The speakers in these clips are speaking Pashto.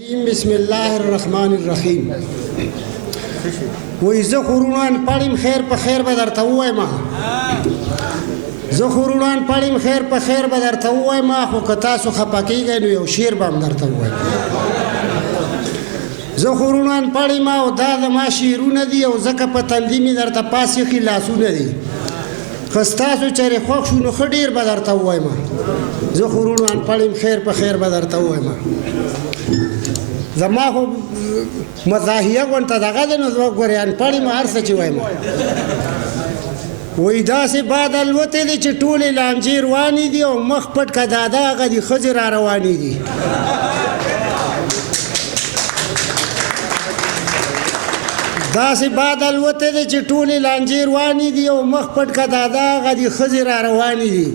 بسم الله الرحمن الرحیم. وای زه خورونان پړم خیر په خیر به درته وایم. زه خورونان پړم خیر په خیر به درته وایم، خو که تاسو خفه کیږئ نو یو شعر به هم درته ووایم. زه خورونان پړم او دا زما شعرونه دي او ځکه په تندي مې درته پاس ایښي لاسونه دي. که ستاسو چېرې خوښ شو نو ښه ډېر به درته ووایم. زه خورونان پړم خیر په خیر به درته ووایم. زما خو مزاحیه غونته دغه دی نو ګورې انپړ یم هر څه چې وایم. وایي داسې باد الوتی دی چې ټولې لانجې روانې دي او مخ پټ که دادا هغه دي ښځې را روانې دي. داسې باد الوتی دی چې ټولې لانجې روانې دي او مخ پټ که دادا هغه دي ښځې را روانې دي.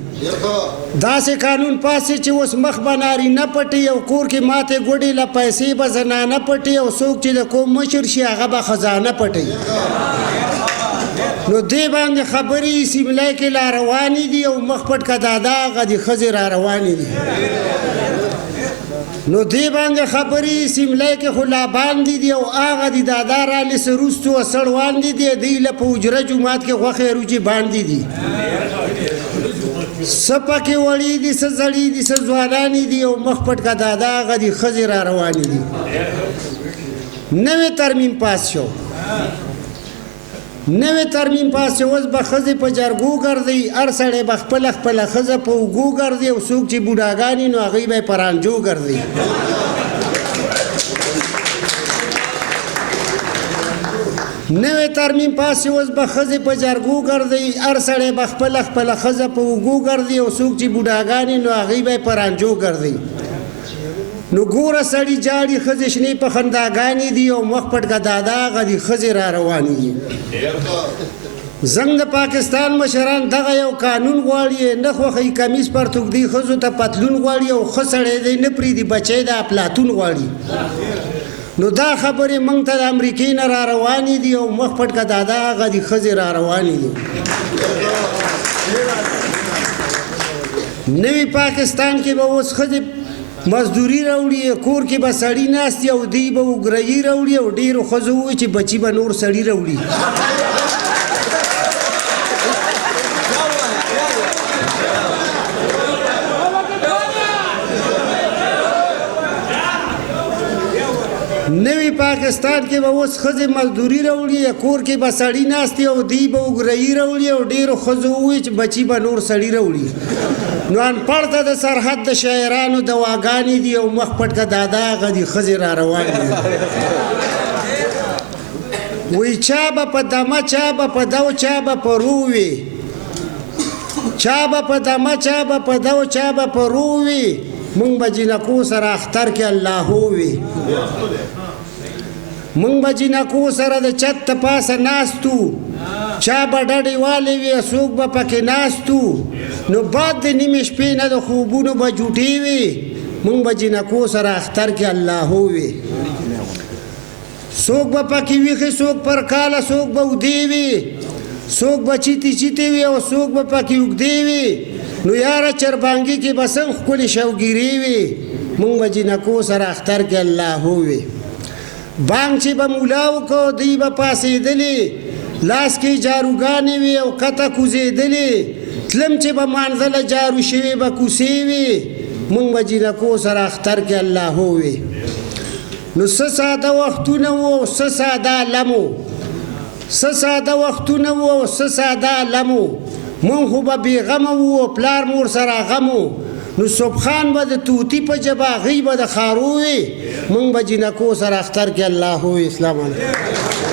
داسې قانون پاسې چې اوس مخ به نارینه پټي او کور کې ماتې ګوډې له پیسې به زنانه پټي او څوک چې د کوم مشر شي هغه به خزانه پټي. نو دې باندې خبرې سیملای کې لا روانې دي او مخ پټ که دادا هغه دي ښځې را روانې دي. نو دې باندې خبرې سیملای کې خو لا باندې دي او هغه دي دادا رالې څه وروستو اثر واندې دي دوی له په حجره جومات کې غوښې روجې باندې دي. څه پکې وړي دي څه زړي دي څه ځوانانې دي او مخ پټ که دادا هغه دي ښځې را روانې دي. نوی ترمیم پاس شو، نوی ترمیم پاس شو. اوس به ښځې په جرګو ګرځي، هر سړی به خپله خپله ښځه په اوږو ګرځي او څوک چې بوډاګانې نو هغوی به یې په رانجو ګرځي. نوی ترمیم پاس اوس به ښځې په جرګو ګرځي، هر سړی به خپله خپله ښځه په اوږو ګرځي او څوک چې بوډاګانې نو هغوی به یې په رانجو ګرځي. نو ګوره سړي جاړي ښځې شنې په خنداګانې دي او مخ پټ که دادا هغه دي ښځې را روانې دي. زنګ د پاکستان مشران دغه یو قانون غواړي، نه خوښوي کمیس پرتوږدي ښځو ته پتلون غواړي او ښه سړی دی نه پرېږدي بچی د اپلاتون غواړي. نو دا خبرې موږ ته د امریکې نه را روانې دي او مخ پټ که دادا هغه دي ښځې را روانې دي. نوي پاکستان کې به اوس ښځې مزدوري راوړي، کور کې به سړي ناست دي او دوی به اوګرهي راوړي او ډېرو ښځو ووایي چې بچي به نور سړي راوړي. نوی پاکستان کې به اوس ښځې مزدوري راوړي، کور کې به سړي ناست دي او دوی به اوګرهي راوړي او ډېرو ښځو ووایي چې بچي به نور سړي راوړي. نو انپړ ته د سرحد د شاعرانو دواګانې دي او مخ پټ که دادا هغه دي ښځې را روانې دي. وایي چا به په دمه چا به په دو چا به په رو وي، چا به په دمه چا به په دو چا به په رو وي، مونږ به جنکو سره اختر کې اللهو وي. مونږ به جنکو سره د چت ته پاسه ناستو، چا به ډډې والې وي څوک به پکې ناستو، نو باد د نیمې شپې نه د خوبونو به جوټې وي، مونږ به جنکو سره اختر کې اللهو وي. څوک به پکې ویښې څوک پر کاله څوک به ودې وي، څوک به چیتې چیتې وي او څوک به پکې اوږدې وي، نو یاره چربانګي کې به څنګه ښکلې شوګیرې وي، مونږ به جنکو سره اختر کې اللهو وي. بانګ چې به مولا وکړو دوی به پاسېدلې، لاس کې جاروګانې وي او کته کوزېدلې، تلم چې به مانځله جارو شوې به کوسې وي، مونږ به جنکو سره اختر کې اللهو وي. نو څه ساده وختونه وو او څه ساده عالم و، څه ساده وختونه وو او څه ساده عالم و، مونږ خو به بېغمه وو او پلار مور سره غم و. نو سبحان به د توتي په ژبه هغوی به د خارو وي، مونږ به جنکو سره اختر کې اللهو وي. اسلام علیکم.